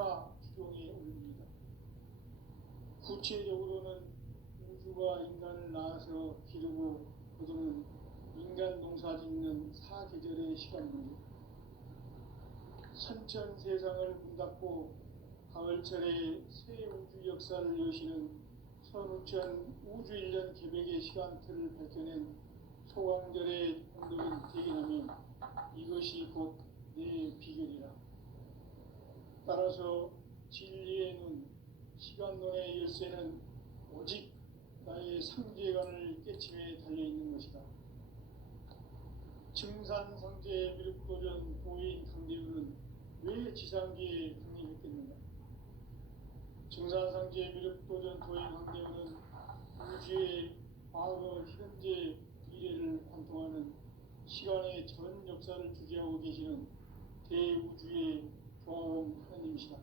천하 주종에 올립니다. 구체적으로는 우주가 인간을 낳아서 기르고 거두는 인간 농사 짓는 사계절의 시간 문제, 선천 세상을 문 닫고 가을철에 새 우주 역사를 여시는 선우천 우주일년 개백의 시간틀을 밝혀낸 소강절의 공덕인 대견하며 이것이 곧 내 비결이라. 따라서 진리의 눈, 시간론의 열쇠는 오직 나의 상제관을 깨침에 달려있는 것이다. 증산상제의 미륵도전 도인 강대우는 왜 지상기에 강림했겠는가? 증산상제의 미륵도전 도인 강대우는 우주의 과거, 현재, 미래를 관통하는 시간의 전 역사를 주재하고 계시는 대우주의 조화원 하나님이시다.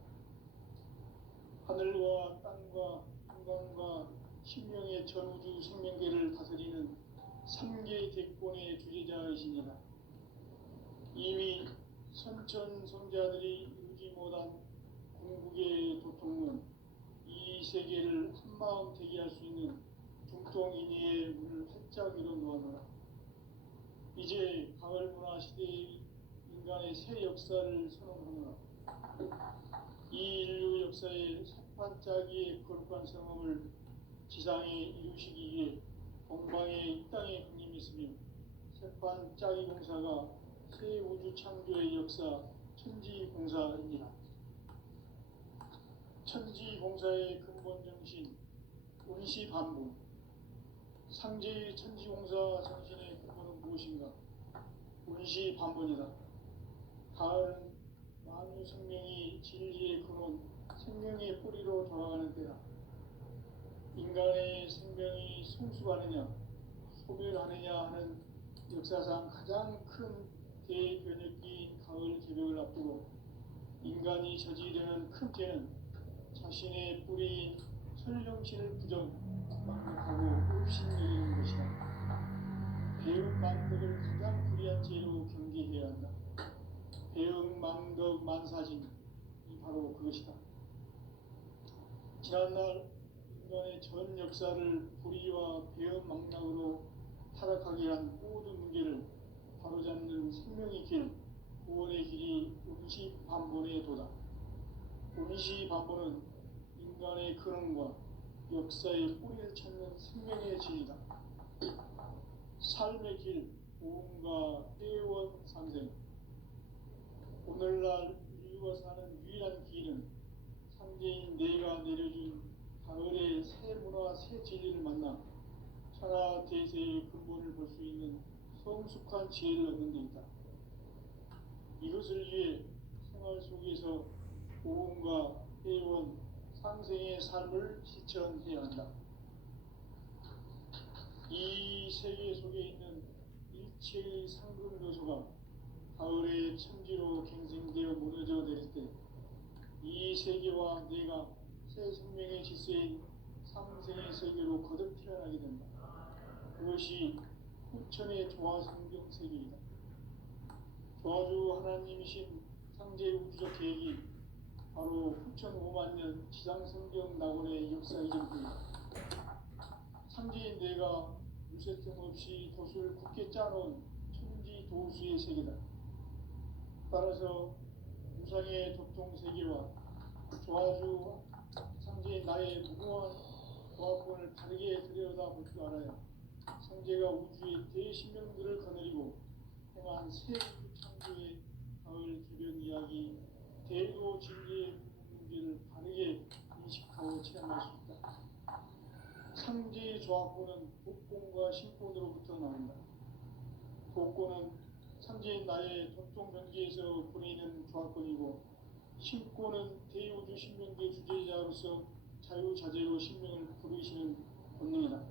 하늘과 땅과 인간과 신명의 전우주 생명계를 다스리는 삼계 대권의 주재자이시니라. 이미 선천성자들이 이루지 못한 궁극의 도통론, 이 세계를 한마음 대기할 수 있는 중통인의의 문을 활짝 열어놓아노라. 이제 가을 문화 시대의 인간의 새 역사를 선언하노라. 이 인류 역사의 삿판짜기의 거룩한 성험을 지상에 이루시기 위해 동방의 이 땅에 강림했으며 삿판짜기 공사가 새 우주 창조의 역사 천지공사입니다. 천지공사의 근본 정신, 운시반복. 상제의 천지공사 정신의 근본은 무엇인가? 운시반복이다. 가을은 만유 생명이 진리의 근원, 생명의 뿌리로 돌아가는 때다. 인간의 생명이 성숙하느냐, 소멸하느냐 하는 역사상 가장 큰 대변혁기인 가을 개벽을 앞두고 인간이 저지르는 큰 죄는 자신의 뿌리인 설령신을 부정망각하고 없신여기는 것이다. 배은망덕을 가장 불의한 죄로 경계해야 한다. 배은망덕 만사진이 바로 그것이다. 지난날 인간의 전 역사를 불의와 배은망락으로 타락하게 한 모든 문제를 바로잡는 생명의 길, 구원의 길이 운시반본의 도다. 운시반본은 인간의 근원과 역사의 뿌리를 찾는 생명의 진리다. 삶의 길, 보험과 회원 상생. 오늘날 인류가 사는 유일한 길은 상제인 내가 내려준 가을의 새 문화, 새 진리를 만나 천하 대세의 근본을 볼 수 있는 성숙한 지혜를 얻는 데 있다. 이것을 위해 생활 속에서 보험과 회원, 상생의 삶을 실천해야 한다. 이 세계 속에 있는 일체의 상금 요소가 가을의 천지로 갱생되어 무너져 내릴 때 이 세계와 내가 새 생명의 질서인 상생의 세계로 거듭 태어나게 된다. 그것이 후천의 조화성경 세계이다. 조화주 하나님이신 상제 우주적 계획이 바로 후천 5만년 지상성경 낙원의 역사 이전입니다. 상제인 내가 유세점 없이 돛을 굳게 짜놓은 천지 도수의 세계다. 따라서 무상의 도통세계와 조화주 상제인 나의 무궁한 조화권을 다르게 들여다볼 줄 알아야 상제가 우주의 대신명들을 거느리고 행한 새 우주 창조의 가을 개변 이야기, 대도 진리의 문제를 바르게 인식하고 체험할 수 있다. 상제의 조화권은 복권과 신권으로부터 나온다. 복권은 상제인 나의 도통 변기에서 보내는 조화권이고, 신권은 대우주 신명계 주제자로서 자유자재로 신명을 부르시는 본능이다.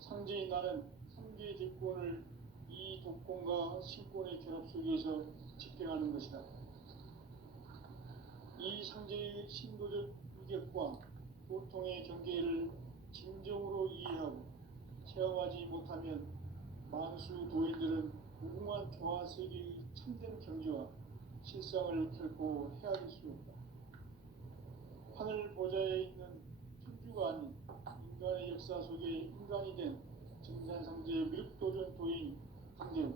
상제인 나는 상계 대권을 이 독권과 신권의 결합 속에서 집행하는 것이다. 이 상제의 신도적 유격과 보통의 경계를 진정으로 이해하고 체험하지 못하면 만수 도인들은 무궁한 조화 세계의 참된 경지와 실상을 결코 헤아릴 수 없다. 하늘 보좌에 있는 천주가 아닌 인간의 역사 속에 인간이 된 증산상제의 미륵도전 도인 강재우,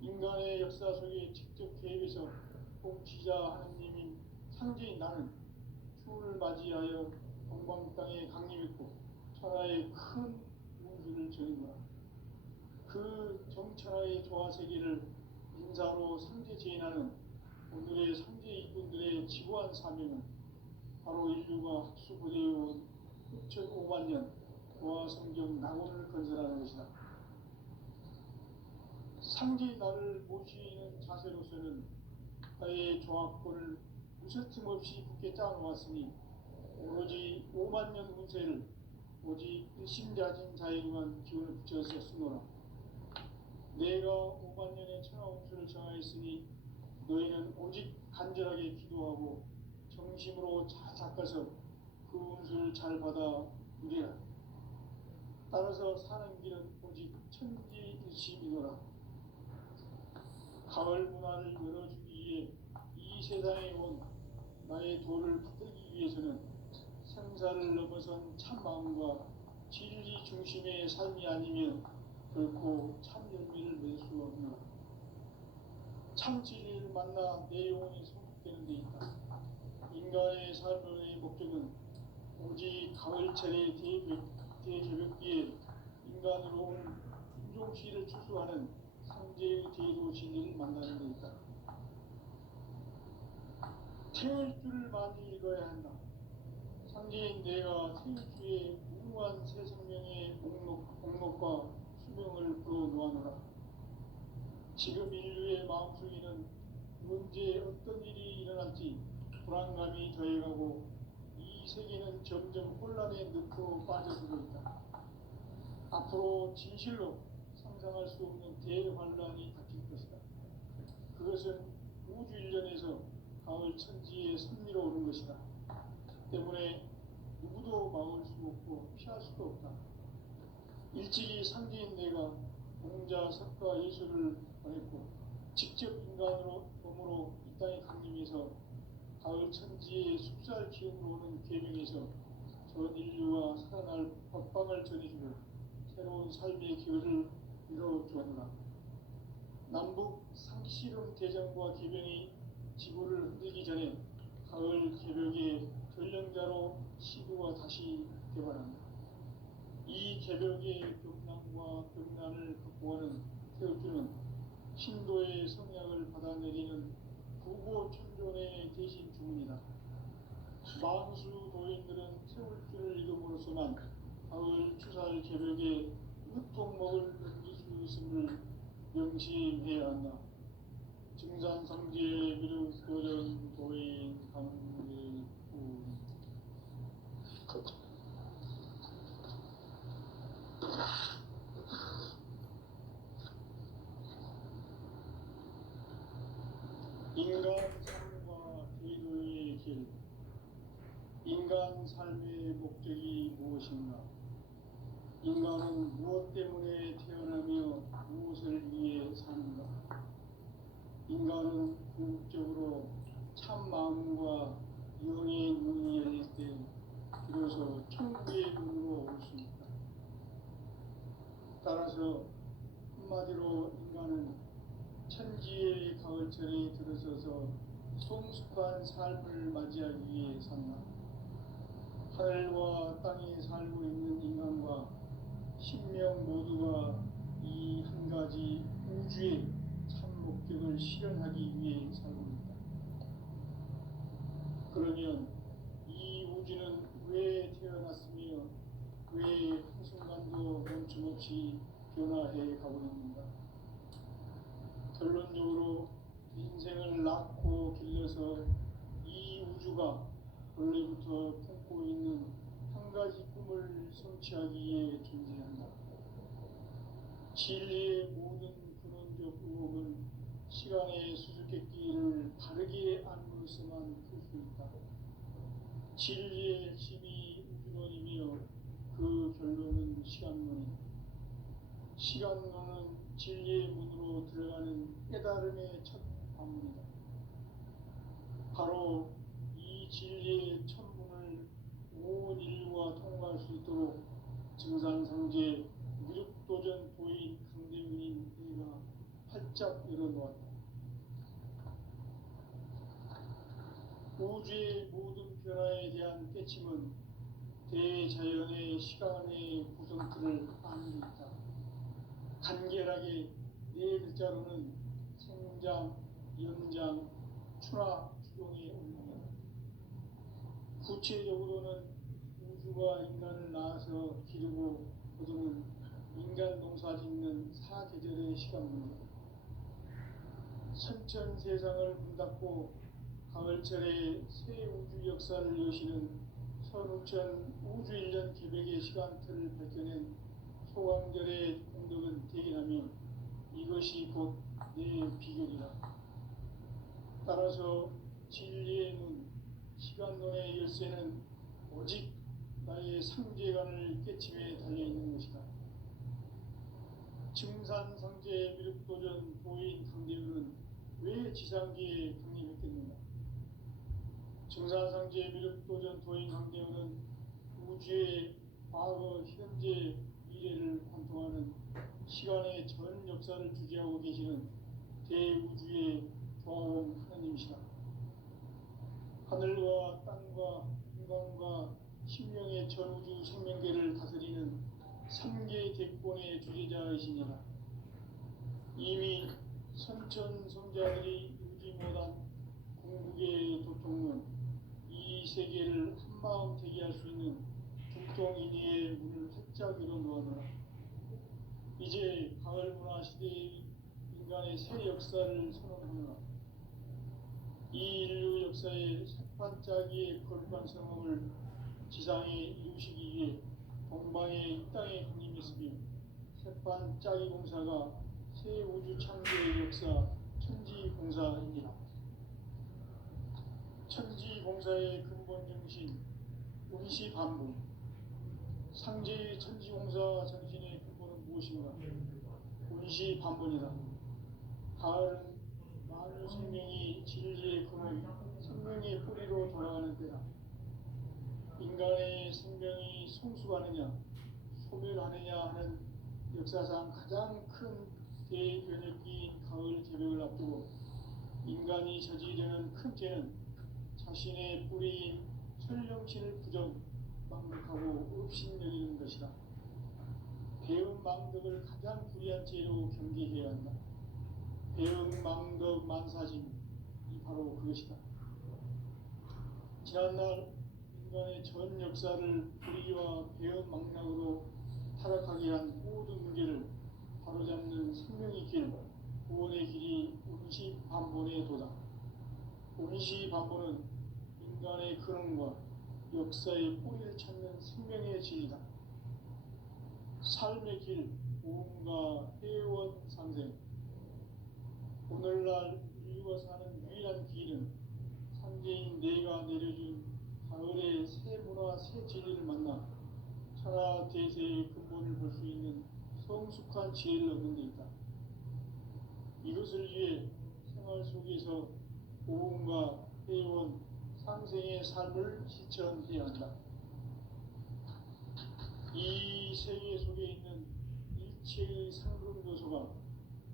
인간의 역사 속에 직접 개입해서 통치자 하느님인 상제인 나는 추운을 맞이하여 동방 땅에 강림했고 천하의 큰 운수를 전했노라. 그 정천하의 조화세계를 인사로 상제 제인하는 오늘의 상제 이꾼들의 지구한 사명은 바로 인류가 학수고대해온 6,500만 년 조화성경 낙원을 건설하는 것이다. 상제의 나를 모시는 자세로서는 나의 조합권을 무쇠틈 없이 굳게 짜놓았으니 오로지 5만 년 운세를 오직 일심자진 자에게만 기운을 붙여서 쓰노라. 내가 5만 년의 천하 운수를 정하였으니 너희는 오직 간절하게 기도하고 정심으로 잘 닦아서 그 운수를 잘 받아 누리라. 따라서 사는 길은 오직 천지일심이노라. 가을 문화를 열어주기 위해 이 세상에 온 나의 도를 붙들기 위해서는 생사를 넘어선 참마음과 진리 중심의 삶이 아니면 결코 참 열매를 맺을 수 없노라. 참 진리를 만나 내 영혼이 성숙되는 데 있다. 인간의 삶의 목적은 오직 가을철의 대저녁기에 인간으로 온 인종시를 추수하는 상제의 제도 진리를 만나는 데 있다. 태울 줄을 많이 읽어야 한다. 상제인 내가 태울 주의 무궁한 새 생명의 목록과 수명을 풀어놓아노라. 지금 인류의 마음속에는 언제 어떤 일이 일어날지 불안감이 더해가고 이 세계는 점점 혼란의 늪으로 빠져들고 있다. 앞으로 진실로 상상할 수 없는 대환란이 닥칠 것이다. 그것은 우주 일련에서 가을 천지의 섭리로 오는 것이다. 때문에 누구도 막을 수 없고 피할 수도 없다. 일찍이 상제인 내가 공자, 석가, 예수를 보냈고 직접 인간으로 몸으로 이 땅에 강림해서 가을 천지의 숲살 기운으로 오는 계명에서 전 인류와 살아날 법방을 전해주고 새로운 삶의 기회를 이뤄주었노라. 남북 상씨름 대전과 개병이 지구를 흔들기 전에 가을 개벽의 전령자로 시구가 다시 개발한다. 이 개벽의 격난과 격난을 극복하는 태극주는 신도의 성약을 받아내리는 부고천존의 대신 주문이다. 만수 도인들은 태울주를 읽음으로써만 가을 추살 개벽의 으통목을 넘길 수 있음을 명심해야 한다. 증산상제 미륵도전 도인 강일군. 인간 삶과 기도의 길. 인간 삶의 목적이 무엇인가? 인간은 무엇 때문에 태어나며 무엇을 위해 사는가? 인간은 궁극적으로 참 마음과 영의 눈이 열릴 때 비로소 천국의 문으로 올 수 있다. 따라서 한마디로 인간은 천지의 가을철에 들어서서 성숙한 삶을 맞이하기 위해 산다. 하늘과 땅에 살고 있는 인간과 신명 모두가 이 한 가지 우주의 참 목적을 실현하기 위해 살고 있다. 그러면 이 우주는 왜 태어났으며 왜 한순간도 멈춤없이 변화해 가고 있는가? 결론적으로 인생을 낳고 길러서 이 우주가 원래부터 품고 있는 한 가지 꿈을 성취하기 위해 존재한다. 진리의 모든 근원적 의혹은 시간의 수수께끼를 바르게 안으로서만 풀 수 있다. 진리의 핵심이 우주론이며 그 결론은 시간론이다. 시간론은 진리의 문으로 들어가는 깨달음의 첫 관문이다. 바로 이 진리의 천문을 온 인류가 통과할 수 있도록 증산상제 미륵도전 도인 강대문인 내가 활짝 열어놓았다. 우주의 모든 변화에 대한 깨침은 대자연의 시간의 구성틀을 아는 있다. 간결하게 네 글자로는 생장, 연장, 추나 추동의 운명이다. 구체적으로는 우주가 인간을 낳아서 기르고 거두는 인간 농사 짓는 사계절의 시간 문제, 선천 세상을 문닫고 가을철에 새 우주 역사를 여시는 선우천 우주 1년 계획의 시간틀을 밝혀낸 소강절의 공덕은 대견하며 이것이 곧 내 비결이다. 따라서 진리의 눈, 시간론의 열쇠는 오직 나의 상제관을 깨침에 달려있는 것이다. 증산상제 미륵도전 도인 강대우는 왜 지상기에 강림했겠는가? 증산상제 미륵도전 도인 강대우는 우주의 과거, 현재, 미래를 관통하는 시간의 전 역사를 주재하고 계시는 대우주의 조화원 하나님이시다. 하늘과 땅과 인간과 신명의 전우주 생명계를 다스리는 3개 대권의 주제자이시니라. 이미 선천성자들이 이루지 못한 궁극의 도통은 이 세계를 한마음 되게 할 수 있는 중통인의의 문을 활짝 열어놓아노라. 이제 가을 문화 시대의 인간의 새 역사를 선언하노라. 이 인류 역사의 새반짝이의 거룩한 성험을 지상에 이루시기 위해 동방의 이 땅에 강림했으며 새반짝이 공사가 새 우주 창조의 역사 천지공사입니다. 천지공사의 근본 정신 운시반복. 상제의 천지공사 정신의 근본은 무엇인가? 운시반복이다. 가을은 만유 생명이 진리의 근원, 생명의 뿌리로 돌아가는 때다. 인간의 생명이 성숙하느냐, 소멸하느냐 하는 역사상 가장 큰 대변혁기인 가을 개벽을 앞두고 인간이 저지르는 큰 죄는 자신의 뿌리인 설령신을 부정, 망덕하고 업신여기는 것이다. 배은 망덕을 가장 불의한 죄로 경계해야 한다. 배은 망덕 만사짐이 바로 그것이다. 지난날 인간의 전 역사를 불의와 배은 망락으로 타락하게 한 모든 문제를 바로잡는 생명의 길, 구원의 길이 운시반본의 도다. 운시반본은 인간의 근원과 역사의 뿌리를 찾는 생명의 진리다. 삶의 길, 오음과 회원 상생. 오늘날 인류가 사는 유일한 길은 상제인 내가 내려준 가을의 새 문화, 새 진리를 만나 천하 대세의 근본을 볼 수 있는 성숙한 지혜를 얻는 데 있다. 이것을 위해 생활 속에서 오음과 회원, 상생의 삶을 실천해야 한다. 이 세계 속에 있는 일체의 상급 요소가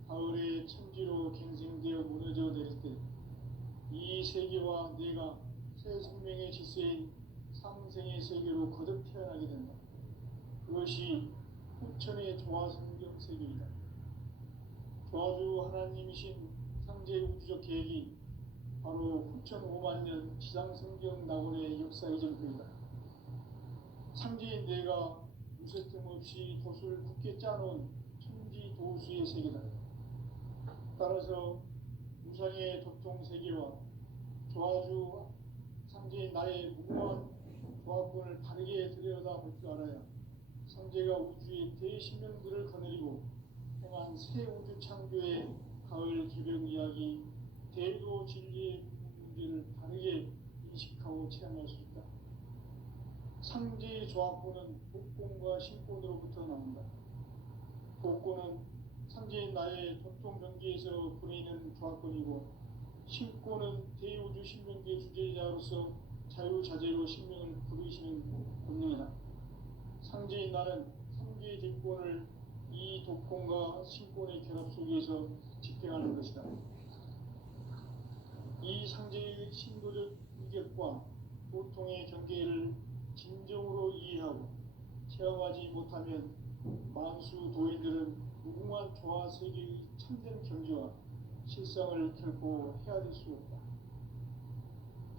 가을의 천지로 갱생되어 무너져 내릴 때 이 세계와 내가 새 생명의 질서인 상생의 세계로 거듭 태어나게 된다. 그것이 후천의 조화성경 세계이다. 조화주 하나님이신 상제 우주적 계획이 바로 후천 5만 년 지상성경 낙원의 역사 이전표이다. 상제인 내가 무쇠틈 없이 돛을 굳게 짜놓은 천지 도수의 세계다. 따라서 무상의 도통 세계와 조화주 상제인 나의 무모한 조합권을 바르게 들여다볼 줄 알아야 상제가 우주의 대신명들을 거느리고 행한 새 우주 창조의 가을 개벽 이야기, 대도 진리의 문제를 바르게 인식하고 체험할 수 있다. 상제의 조합권은 복권과 신권으로부터 나온다. 복권은 상제인 나의 도통 경계에서 보내는 조합권이고, 신권은 대우주 신명계 주제자로서 자유자재로 sinh命을 부르시는 본능이다. 상제인 나는 삼계의 뒷권을 이 독권과 신권의 결합 속에서 집행하는 것이다. 이 상제의 신도적 위격과 보통의 경계를 진정으로 이해하고 체험하지 못하면 만수 도인들은 무궁한 조화 세계의 참된 경지와 실상을 결코 헤아릴 수 없다.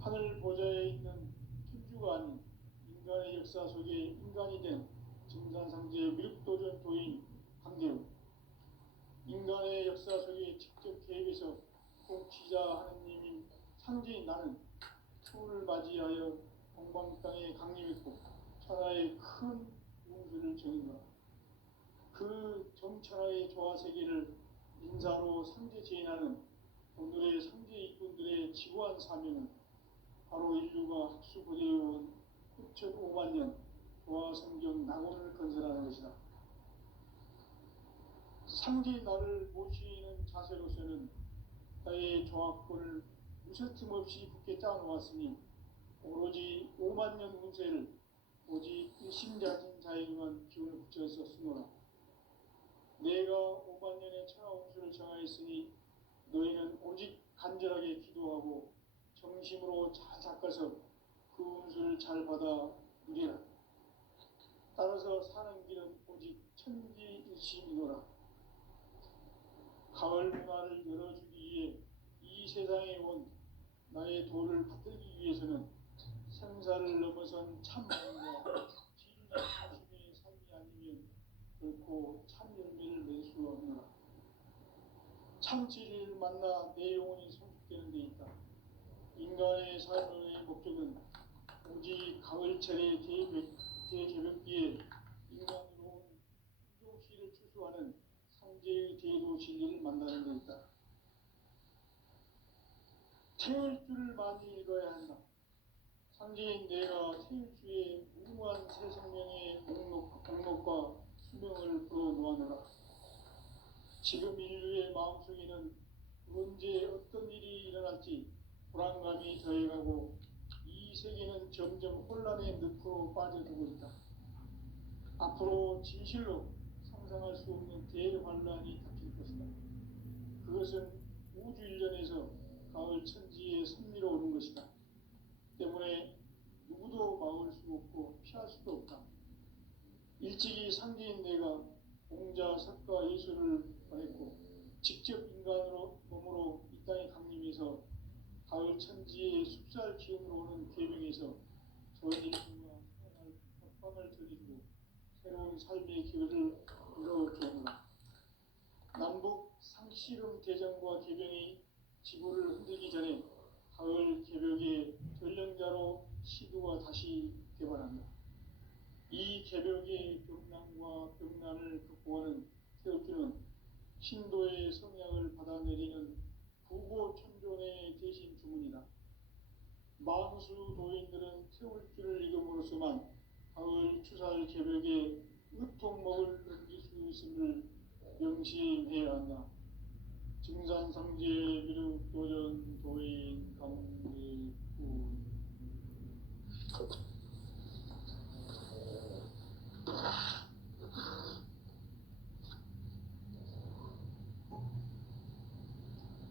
하늘 보좌에 있는 천주가 아닌 인간의 역사 속에 인간이 된 증산상제의 미륵도전 도인 강대우, 인간의 역사 속에 직접 개입해서 통치자 하느님인 상제인 나는 추운을 맞이하여 동방 땅에 강림했고 천하의 큰 운수를 정인노라. 그 정천하의 조화세계를 인사로 상제 제인하는 오늘의 상제 일꾼들의 지구한 사명은 바로 인류가 학수고대해온 9,500만 년 조화성경 낙원을 건설하는 것이다. 상제인 나를 모시는 자세로서는 나의 조화권을 무슨 틈없이 굳게 짜놓았으니 오로지 5만 년 운세를 오직 일심자진 자에게만 기운을 붙여서 쓰노라. 내가 5만 년의 천하 운수를 정하였으니 너희는 오직 간절하게 기도하고 정심으로 잘 닦아서 그 운수를 잘 받아 누리라. 따라서 사는 길은 오직 천지일심이노라. 가을 문화를 열어주기 위해 이 세상에 온 나의 도를 받들기 위해서는 생사를 넘어선 참마음과 진리 중심의 삶이 아니면 결코 참 열매를 낼 수 없노라. 참 진리를 만나 내 영혼이 성숙되는 데 있다. 인간의 삶의 목적은 오직 가을철의 대개벽기에 인간으로 온 부족시를 추수하는 상제의 대도 진리를 만나는 데 있다. 태울 줄을 많이 읽어야 한다. 상제인 내가 태울 주의 무궁한 새 생명의 목록과 수명을 풀어놓아노라. 지금 인류의 마음속에는 언제 어떤 일이 일어날지 불안감이 더해가고 이 세계는 점점 혼란의 늪으로 빠져들고 있다. 앞으로 진실로 상상할 수 없는 대환란이 닥칠 것이다. 그것은 우주 일련에서 가을 천지의 섭리로 오는 것이다. 때문에 누구도 막을 수 없고 피할 수도 없다. 일찍이 상제인 내가 공자, 석가, 예수를 보냈고 직접 인간으로 몸으로 이 땅에 강림해서 가을 천지의 숲살 기운으로 오는 계명에서 전 인류와 태어날 협방을 전해주고 새로운 삶의 기회를 열어주노라. 남북 상씨름 대전과 개병이 지구를 흔들기 전에 가을 개벽의 전령자로 시도가 다시 개발한다. 이 개벽의 병난과 병난을 극복하는 태엽주는 신도의 성약을 받아내리는 부고천존의 대신 주문이다. 만수 도인들은 태울주를 읽음으로써만 가을 추살 개벽에 으통목을 넘길 수 있음을 명심해야 한다. 증산상제 미륵도전 도인 강대구.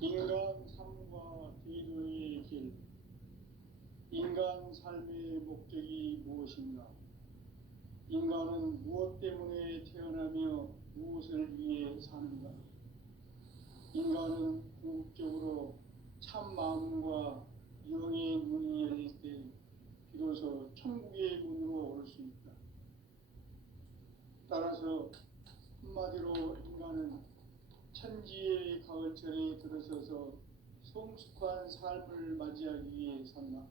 인간 삶과 대도의 길. 인간 삶의 목적이 무엇인가? 인간은 무엇 때문에 태어나며 무엇을 위해 사는가? 인간은 궁극적으로 참 마음과 영의 문이 열릴 때 비로소 천국의 문으로 올 수 있다. 따라서 한마디로 인간은 천지의 가을철에 들어서서 성숙한 삶을 맞이하기 위해 산다.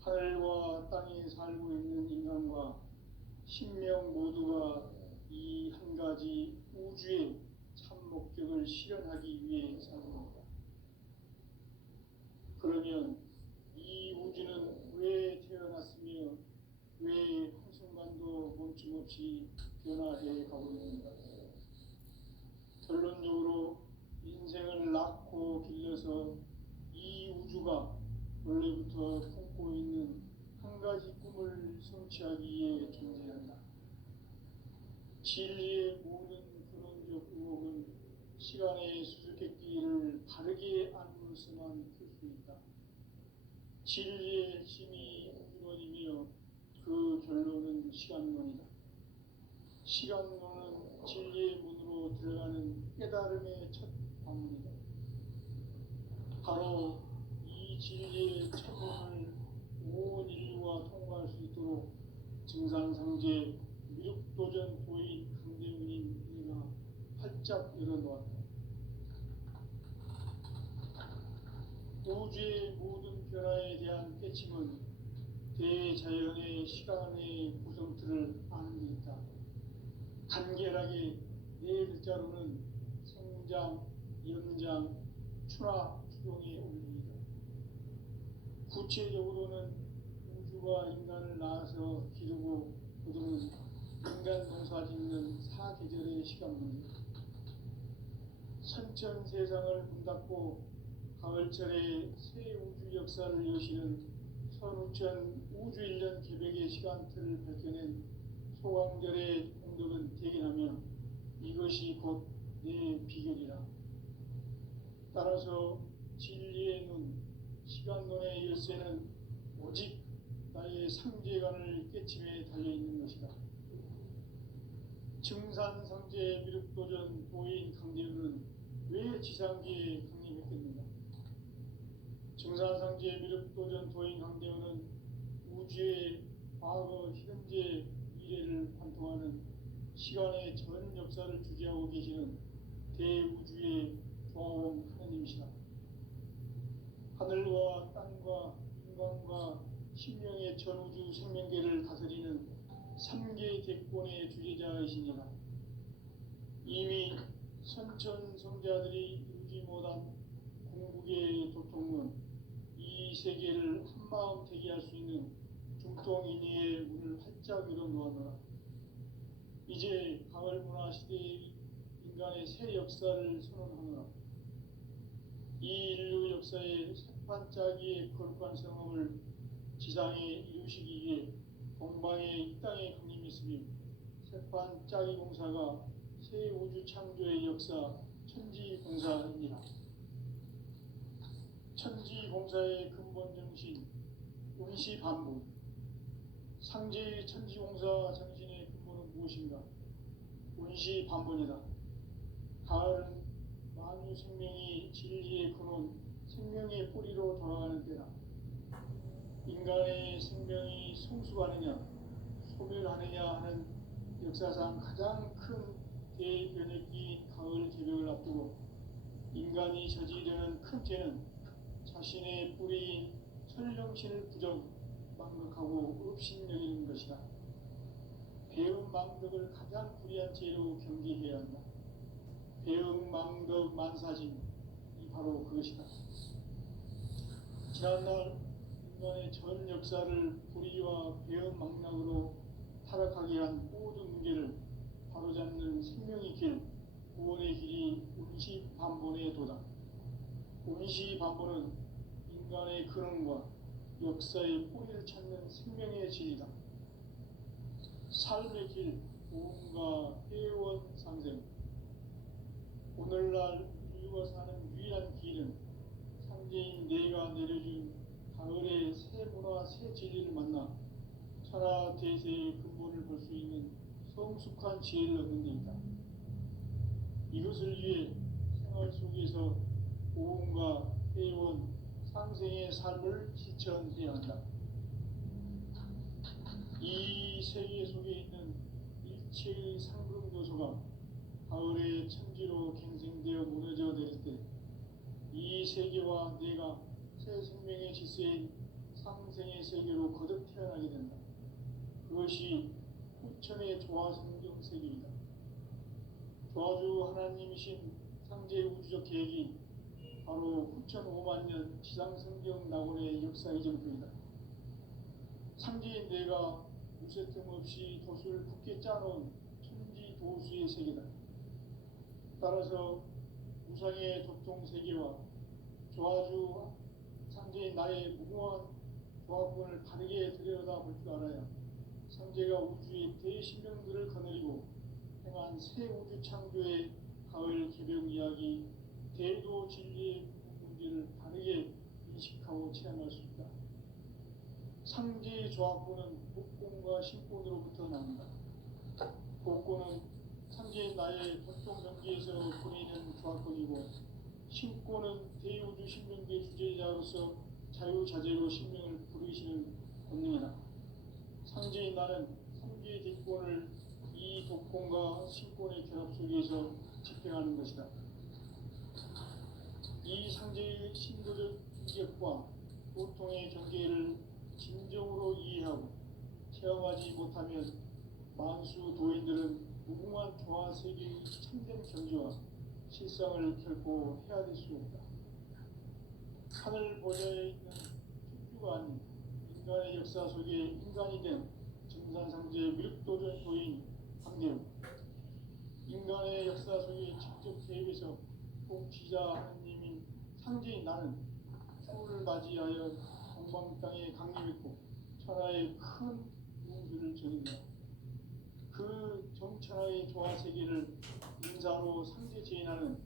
하늘과 땅에 살고 있는 인간과 신명 모두가 이 한 가지 우주의 참 목적을 실현하기 위해 살고 있다. 그러면 이 우주는 왜 태어났으며 왜 한순간도 멈춤없이 변화해 가고 있는가? 결론적으로 인생을 낳고 길러서 이 우주가 원래부터 품고 있는 한 가지 꿈을 성취하기 위해 존재한다. 진리의 모든 근원적 의혹은 시간의 수수께끼를 바르게 알므로서만 풀 수 있다. 진리의 핵심이 우주론이며 그 결론은 시간론이다. 시간론은 진리의 문으로 들어가는 깨달음의 첫 방문이다. 바로 이 진리의 첫 문을 온 인류가 통과할 수 있도록 증산상제 미륵도전 도인 강대문인 이가 활짝 열어놓았다. 우주의 모든 변화에 대한 깨침은 대자연의 시간의 구성틀을 아는 데 있다. 간결하게 네 글자로는 성장, 연장, 추나 추동의 원리이다. 구체적으로는 우주가 인간을 낳아서 기르고 거두는 인간 농사 짓는 사계절의 시간문이다. 선천 세상을 문닫고 가을철에 새 우주 역사를 여시는 선우천 우주 1년 개백의 시간틀을 밝혀낸 소강절의 공덕은 대견하며 이것이 곧 내 비결이라. 따라서 진리의 눈, 시간론의 열쇠는 오직 나의 상제관을 깨침에 달려있는 것이다. 증산상제 미륵도전 도인 강대우는 왜 지상계에 강림했겠는가? 증산상제 미륵도전 도인 강대우는 우주의 과거, 현재, 미래를 관통하는 시간의 전 역사를 주재하고 계시는 대우주의 조화원 하느님이시다. 하늘과 땅과 인간과 신명의 전우주 생명계를 다스리는 3개 대권의 주제자이시니라. 이미 선천성자들이 이루지 못한 궁극의 도통문, 이 세계를 한마음 되게 할 수 있는 중통인의의 문을 활짝 열어놓았노라. 이제 가을문화 시대의 인간의 새 역사를 선언하노라. 이 인류 역사의 새판짜기의 거룩한 성험을 지상에 이루시기 위해 동방의 이 땅에 강림했으며 새판짜기 공사가 새 우주 창조의 역사 천지공사입니다. 천지공사의 근본 정신 운시반복. 상제의 천지공사 정신의 근본은 무엇인가? 운시반복이다. 가을은 만유 생명이 진리의 근원, 생명의 뿌리로 돌아가는 때다. 인간의 생명이 성숙하느냐, 소멸하느냐 하는 역사상 가장 큰 대변혁기인 가을 개벽을 앞두고 인간이 저지르는 큰 죄는 자신의 뿌리인 천령신을 부정, 망극하고 업신여기는 것이다. 배움 망덕을 가장 불의한 죄로 경계해야 한다. 배움 망덕 만사진, 이 바로 그것이다. 지난날 인간의 전 역사를 불의와 배움 망락으로 타락하게 한 모든 문제를 바로잡는 생명의 길, 구원의 길이 운시반본의 도다. 운시반본은 인간의 근원과 역사의 뿌리를 찾는 생명의 진리다. 삶의 길, 보험과 회원 상생. 오늘날 인류가 사는 유일한 길은 상제인 내가 내려준 가을의 새 문화, 새 진리를 만나 천하 대세의 근본을 볼 수 있는 성숙한 지혜를 얻는 데 있다. 이것을 위해 생활 속에서 보험과 회원, 상생의 삶을 실천해야 한다. 이 세계 속에 있는 일체의 상금교소가 가을의 천지로 갱생되어 무너져 내릴 때 이 세계와 내가 새 생명의 질서인 상생의 세계로 거듭 태어나게 된다. 그것이 후천의 조화성경 세계이다. 조화주 하나님이신 상제 우주적 계획이 바로 후천 5만 년 지상성경 낙원의 역사 이정표이다. 상제인 내가 무쇠 틈 없이 도수를 굳게 짜놓은 천지 도수의 세계다. 따라서 우상의 도통 세계와 조화주 상제인 나의 무궁한 조합군을 바르게 들여다볼 줄 알아야 상제가 우주의 대신령들을 거느리고 행한 새 우주 창조의 가을 개벽 이야기, 대도 진리의 문제를 바르게 인식하고 체험할 수 있다. 상제의 조합군은 복권과 신권으로부터 나온다. 복권은 상제인 나의 동종 경기에서 보내는 조합권이고, 신권은 대우주 신명계 주제자로서 자유자재로 신명을 부르시는 권능이다. 상제인 나는 상제의 뒷권을 이 독권과 신권의 결합 속에서 집행하는 것이다. 이 상제의 신도적 인격과 고통의 경계를 진정으로 이해하고 체험하지 못하면 만수 도인들은 무궁한 조화 세계의 참된 경지와 실상을 결코 헤아릴 수 없다. 하늘 보좌에 있는 축주가 아닌 인간의 역사 속에 인간이 된 증산상제의 밀도전 도인 황대우, 인간의 역사 속에 직접 개입해서 공치자 하느님인 상제인 나는 추후를 맞이하여 동방 땅에 강림했고 천하의 큰 용수를 전했다. 그 정천하의 조화 세계를 인사로 상제 제인하는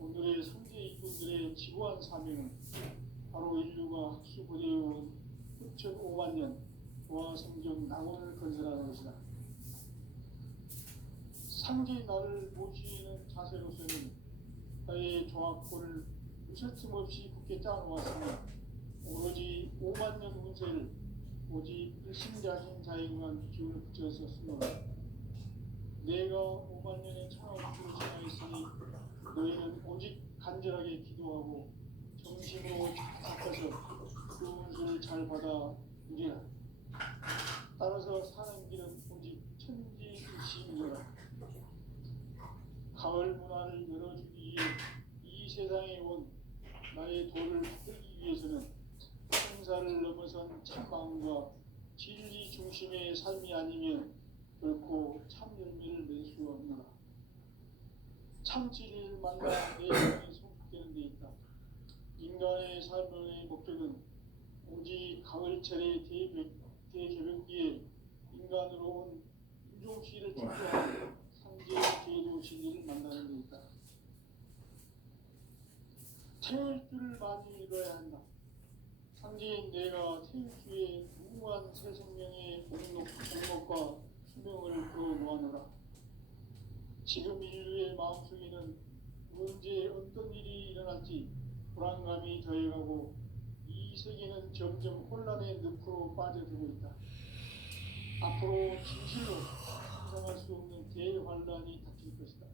오늘의 상제 이분들의 지구한 사명은 바로 인류가 학수고대해온 9,500만 년 조화 성경 낙원을 건설하는 것이다. 상제인 나를 모시는 자세로서는 나의 조합권을 무설틈 없이 굳게 짜놓았으며 오로지 5만 년 운세를 오직 일심자신 자에게만 기운을 붙여서 쓰노라. 내가 5만 년의 천하우주를 지나했으니 너희는 오직 간절하게 기도하고 정심으로 닦아서 그 운수를 잘 받아 누리라. 따라서 사는 길은 오직 천지일심이라. 가을 문화를 열어주기 위해 이 세상에 온 나의 도를 받들기 위해서는 생사를 넘어선 참마음과 진리 중심의 삶이 아니면 결코 참 열매를 맺을 수 없노라. 참 진리를 만나 내 영혼이 성숙되는 데 있다. 인간의 삶의 목적은 오직 가을철의 대개벽기에 인간으로 온 인종시를 창조하는 상제의 제도 진리를 만나는 데 있다. 태울 줄을 많이 이뤄야 한다. 상제인 내가 태울 주의 무궁한 새 생명의 목록과 수명을 끌어모아노라. 지금 인류의 마음속에는 언제 어떤 일이 일어날지 불안감이 더해가고 이 세계는 점점 혼란의 늪으로 빠져들고 있다. 앞으로 진실로 상상할 수 없는 대환란이 닥칠 것이다.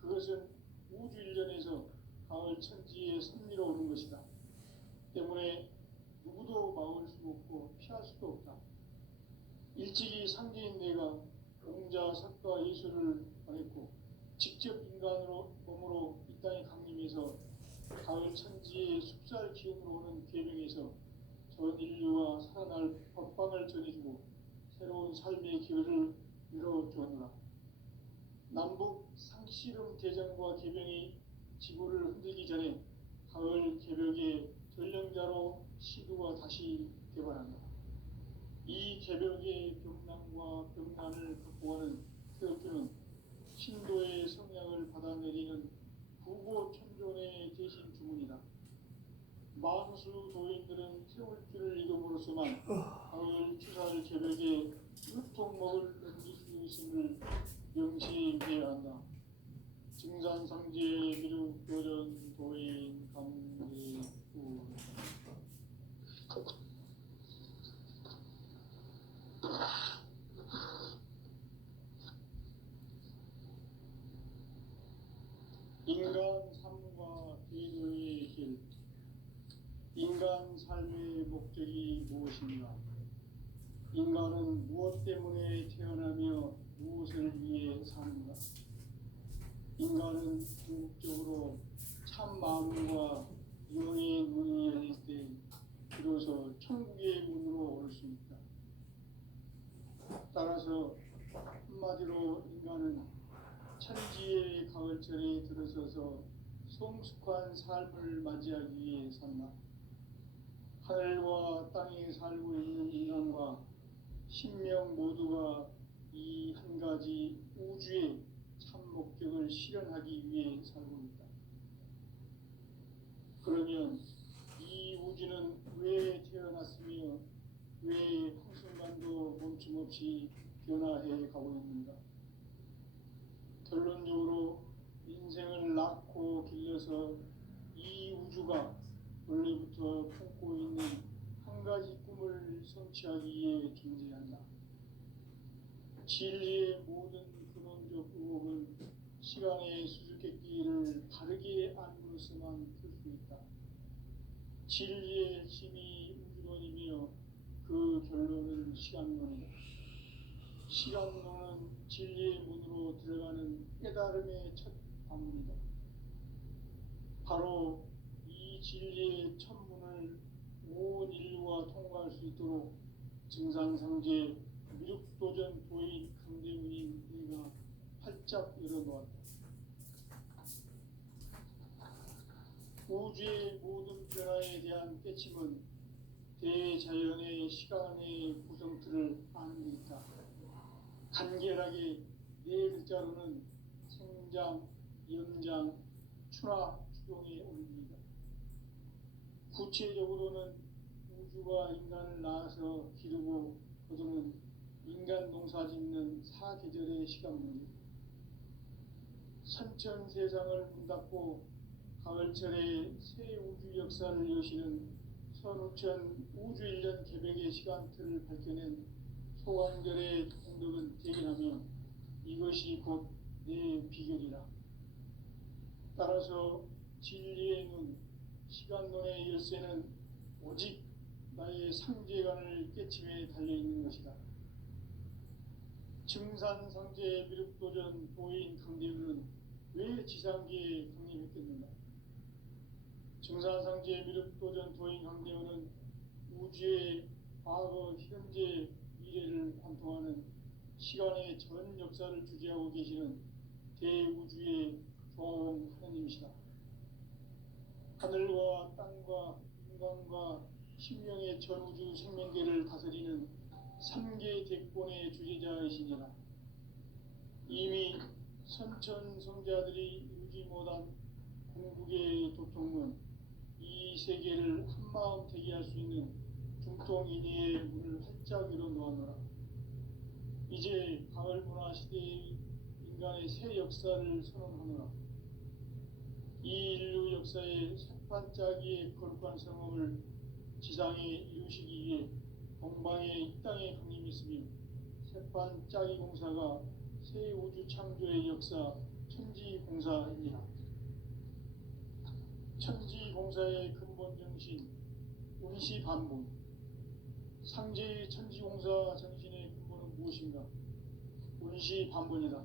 그것은 우주 일전에서 가을 천지에 섭리로 오는 것이다. 때문에 누구도 막을 수 없고 피할 수도 없다. 일찍이 상제인 내가 공자, 석가, 예수를 보냈고 직접 인간으로 몸으로 이 땅에 강림해서 가을 천지의 숲살 기운으로 오는 계명에서 전 인류와 살아날 법방을 전해주고 새로운 삶의 기회를 열어주었노라. 남북 상씨름 대전과 계명이 지구를 흔들기 전에 가을 개벽의 전령자로 시도가 다시 개발한다. 이 개벽의 병난과 병난을 극복하는 태극기는 신도의 성향을 받아내리는 부고천존의 대신 주문이다. 만수 도인들은 태울 줄을 이름으로서만 가을 추살 개벽에 유통 먹을 넘길 수 있음을 명시해야 한다. 증산상제 미륵 도전 도인 감리 후 인간 삶과 대도의 길. 인간 삶의 목적이 무엇인가? 인간은 무엇 때문에 태어나며 무엇을 위해 사는가? 인간은 궁극적으로 참 마음과 영의 눈이 열릴 때 비로소 천국의 문으로 올 수 있다. 따라서 한마디로 인간은 천지의 가을철에 들어서서 성숙한 삶을 맞이하기 위해 산다. 하늘과 땅에 살고 있는 인간과 신명 모두가 이 한 가지 우주의 참 목적을 실현하기 위해 살고 있다. 그러면 이 우주는 왜 태어났으며 왜 한순간도 멈춤없이 변화해 가고 있는가? 결론적으로 인생을 낳고 길러서 이 우주가 원래부터 품고 있는 한 가지 꿈을 성취하기 위해 존재한다. 진리의 모든 근원적 의혹은 시간의 수수께끼를 바르게 알므로서만 풀 수 있다. 진리의 힘이 우주론이며 그 결론은 시간론이다. 시간론은 진리의 문으로 들어가는 깨달음의 첫 방문이다. 바로 이 진리의 첫 문을 온 인류가 통과할 수 있도록 증상상제 미륵도전 도인 강대문인 내가 활짝 열어놓았다. 우주의 모든 변화에 대한 깨침은 대자연의 시간의 구성틀을 아는 데 있다. 간결하게 네 글자로는 생장, 연장, 추나 추동의 원리이다. 구체적으로는 우주가 인간을 낳아서 기르고 거두는 인간 농사 짓는 사계절의 시간 문제, 선천 세상을 문닫고 가을철에 새 우주 역사를 여시는 선우천 우주 1년 개백의 시간틀을 밝혀낸 소관절의 공덕은 대견하며 이것이 곧 내 비결이라. 따라서 진리의 눈, 시간론의 열쇠는 오직 나의 상제관을 깨침에 달려있는 것이다. 증산상제 미륵도전 도인 강대문은 왜 지상계에 강림했겠는가? 증산상제 미륵도전 도인 강대문은 우주의 과거, 현재, 미래를 관통하는 시간의 전 역사를 주재하고 계시는 대우주의 종 하나님이시다. 하늘과 땅과 인간과 신명의 전우주 생명계를 다스리는 3계 대권의 주제자이시니라. 이미 선천성자들이 이루지 못한 궁극의 도통문, 이 세계를 한마음 되게 할 수 있는 중통인의의 문을 활짝 열어놓았노라. 이제 가을 문화 시대의 인간의 새 역사를 선언하노라. 이 인류 역사의 새반짝이의 거룩한 성험을 지상에 이루시기 위해 동방의 이 땅에 강림했으며 새반짝이 공사가 새 우주 창조의 역사 천지공사이니라. 천지공사의 근본 정신 운시반본, 상제의 천지공사 정신의 근본은 무엇인가? 운시반본이다.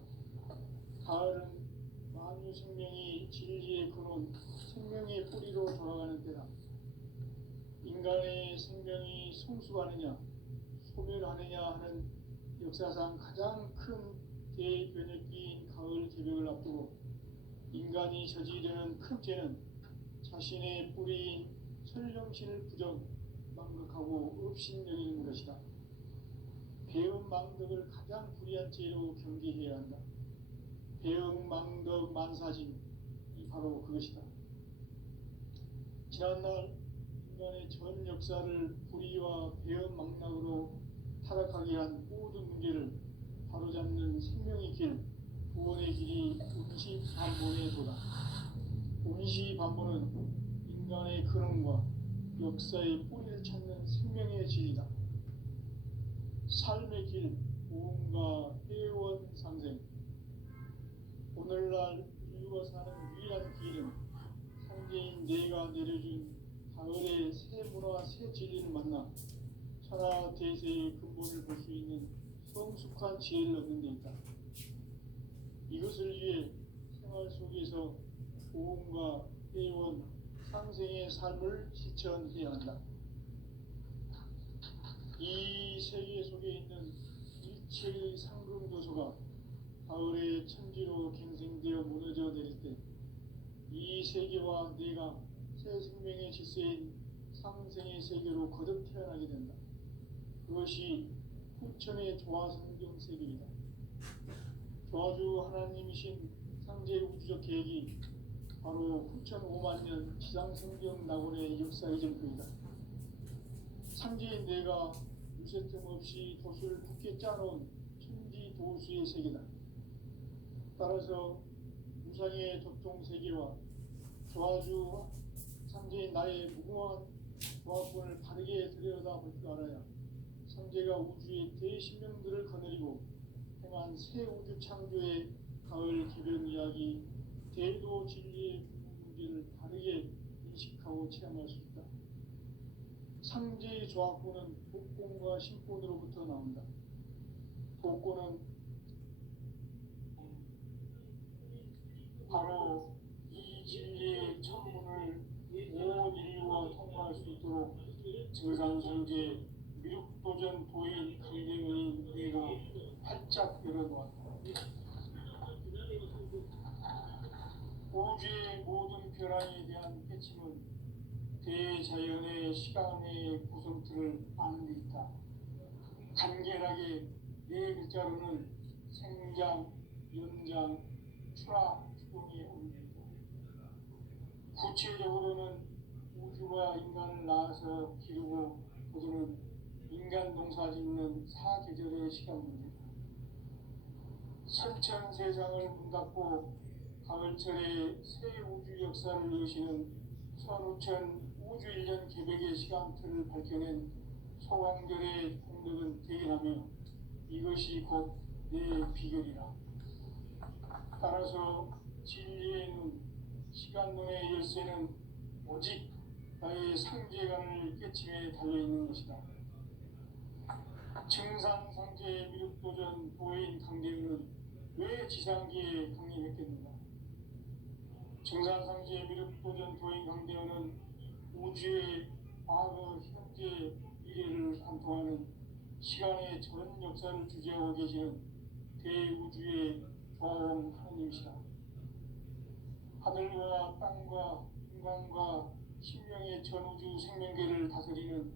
가을은 만유 생명이 진리의 근원, 생명의 뿌리로 돌아가는 때다. 인간의 생명이 성숙하느냐, 소멸하느냐 하는 역사상 가장 큰 대변혁기인 가을 개벽을 앞두고 인간이 저지르는 큰 죄는 자신의 뿌리인 설령신을 부정, 망극하고 업신여기는 것이다. 배음 망덕을 가장 불의한 죄로 경계해야 한다. 배음 망덕 만사진, 이 바로 그것이다. 지난날 인간의 전 역사를 불의와 배음 망락으로 타락하게 한 모든 문제를 바로잡는 생명의 길, 구원의 길이 운시반본의 도다. 운시반본은 인간의 근원과 역사의 뿌리를 찾는 생명의 질이다. 삶의 길, 보험과 회원 상생. 오늘날 인류가 사는 유일한 길은 상제인 내가 내려준 가을의 새 문화, 새 진리를 만나 천하 대세의 근본을 볼 수 있는 성숙한 지혜를 얻는 데 있다. 이것을 위해 생활 속에서 보험과 회원, 상생의 삶을 실천해야 한다. 이 세계 속에 있는 일체의 상금 요소가 가을의 천지로 갱생되어 무너져 내릴 때 이 세계와 내가 새 생명의 질서인 상생의 세계로 거듭 태어나게 된다. 그것이 후천의 조화성경 세계이다. 조화주 하나님이신 상제 우주적 계획이 바로 후천 5만 년 지상성경 낙원의 역사의 전표이다. 상제인 내가 유세틈 없이 도수를 굳게 짜놓은 천지 도수의 세계다. 따라서 무상의 도통 세계와 조화주 상제인 나의 무궁한 조화권을 바르게 들여다볼 줄 알아야 상제가 우주의 대신명들을 거느리고 행한 새 우주 창조의 가을 개변 이야기 대도 진리의 문제를 바르게 인식하고 체험할 수 있다. 상제의 조화권은 복권과 신권으로부터 나온다. 복권은 바로 이 진리의 천문을 온 인류가 통과할 수 있도록 증산성제 미륵도전 도인 강대문인 내가 활짝 열어놓았다. 우주의 모든 변화에 대한 깨침은 대자연의 시간의 구성틀을 아는 데 있다. 간결하게 네 글자로는 생장, 연장, 출하, 추동이 옮깁니다. 구체적으로는 우주가 인간을 낳아서 기르고 거두는 인간 농사 짓는 사계절의 시간 문제다. 선천 세상을 문 닫고 가을철에 새 우주 역사를 여시는 선우천 우주 1년 개백의 시간틀을 밝혀낸 소강절의 공덕은 대견하며 이것이 곧 내 비결이라. 따라서 진리의 눈, 시간론의 열쇠는 오직 나의 상제관을 깨침에 달려있는 것이다. 증산상제 미륵도전 도인 강대우는 왜 지상기에 강림했겠는가? 증산상제 미륵도전 도인 강대우는 우주의 과거, 현재, 미래를 관통하는 시간의 전 역사를 주재하고 계시는 대우주의 조화원 하나님이시다. 하늘과 땅과 인간과 신명의 전우주 생명계를 다스리는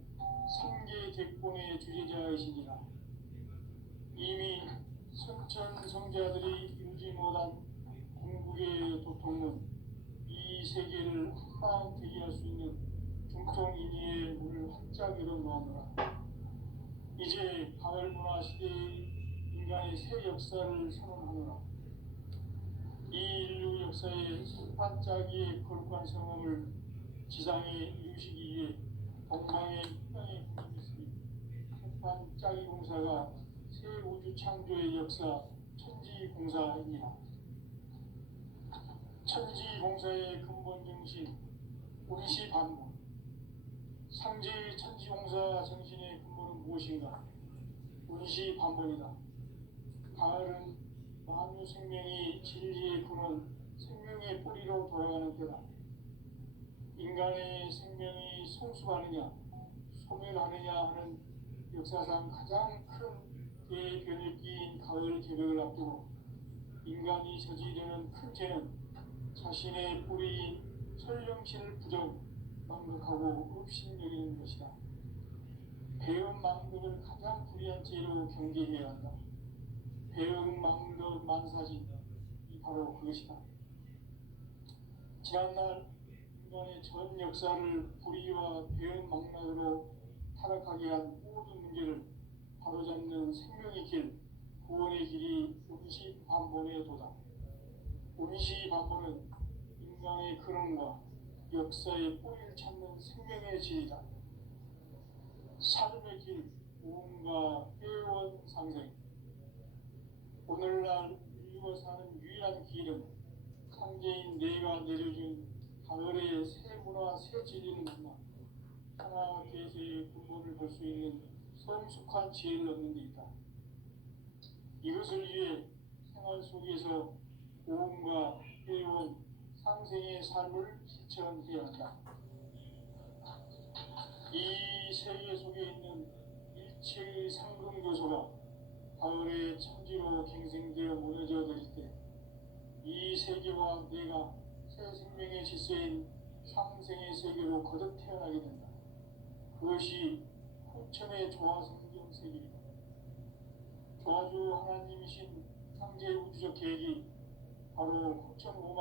삼계 객본의 주제자이시니라. 이미 선천 성자들이 이루지 못한 궁극의 도통은 이 세계를 한마음 되게 할 수 있는 중통인의의 문을 활짝 열어놓았노라. 이제 가을 문화 시대의 인간의 새 역사를 선언하노라. 이 인류 역사의 첫 반짝이의 거룩한 성험을 지상에 이루시기 위해 동방의 땅에 군림했으니 첫 반짝이 공사가 새 우주 창조의 역사 천지공사이니라. 천지공사의 근본 정신 운시반문. 상제의 천지공사 정신의 근본은 무엇인가? 운시반문이다. 가을은 만유 생명이 진리의 근원, 생명의 뿌리로 돌아가는 때다. 인간의 생명이 성숙하느냐, 소멸하느냐 하는 역사상 가장 큰 대변혁기인 가을 개벽을 앞두고 인간이 저지르는 큰 죄는 자신의 뿌리인 설령신을 부정, 망극하고 업신여기는 것이다. 배은 망극을 가장 불의한 죄로 경계해야 한다. 배은 망극 만사진, 이 바로 그것이다. 지난날 인간의 전 역사를 불의와 배은 망락으로 타락하게 한 모든 문제를 바로잡는 생명의 길, 구원의 길이 운시반본의 도다. 운시반본은 인간의 근원과 역사의 뿌리를 찾는 생명의 진리다. 삶의 길, 무언가 회원 상생. 오늘날 인류가 사는 유일한 길은 상제인 내가 내려준 가을의 새 문화, 새 진리를 만나 하나 대세의 근본을 볼 수 있는 성숙한 지혜를 얻는 데 있다. 이것을 위해 생활 속에서 모험과 회원, 상생의 삶을 실천해야 한다. 이 세계 속에 있는 일체의 상금 요소가 가을의 천지로 갱생되어 무너져 내릴 때 이 세계와 내가 새 생명의 질서인 상생의 세계로 거듭 태어나게 된다. 그것이 후천의 조화성경색입니다. 조화주 하나님이신 창제 우주적 계획이 바로 후천 5만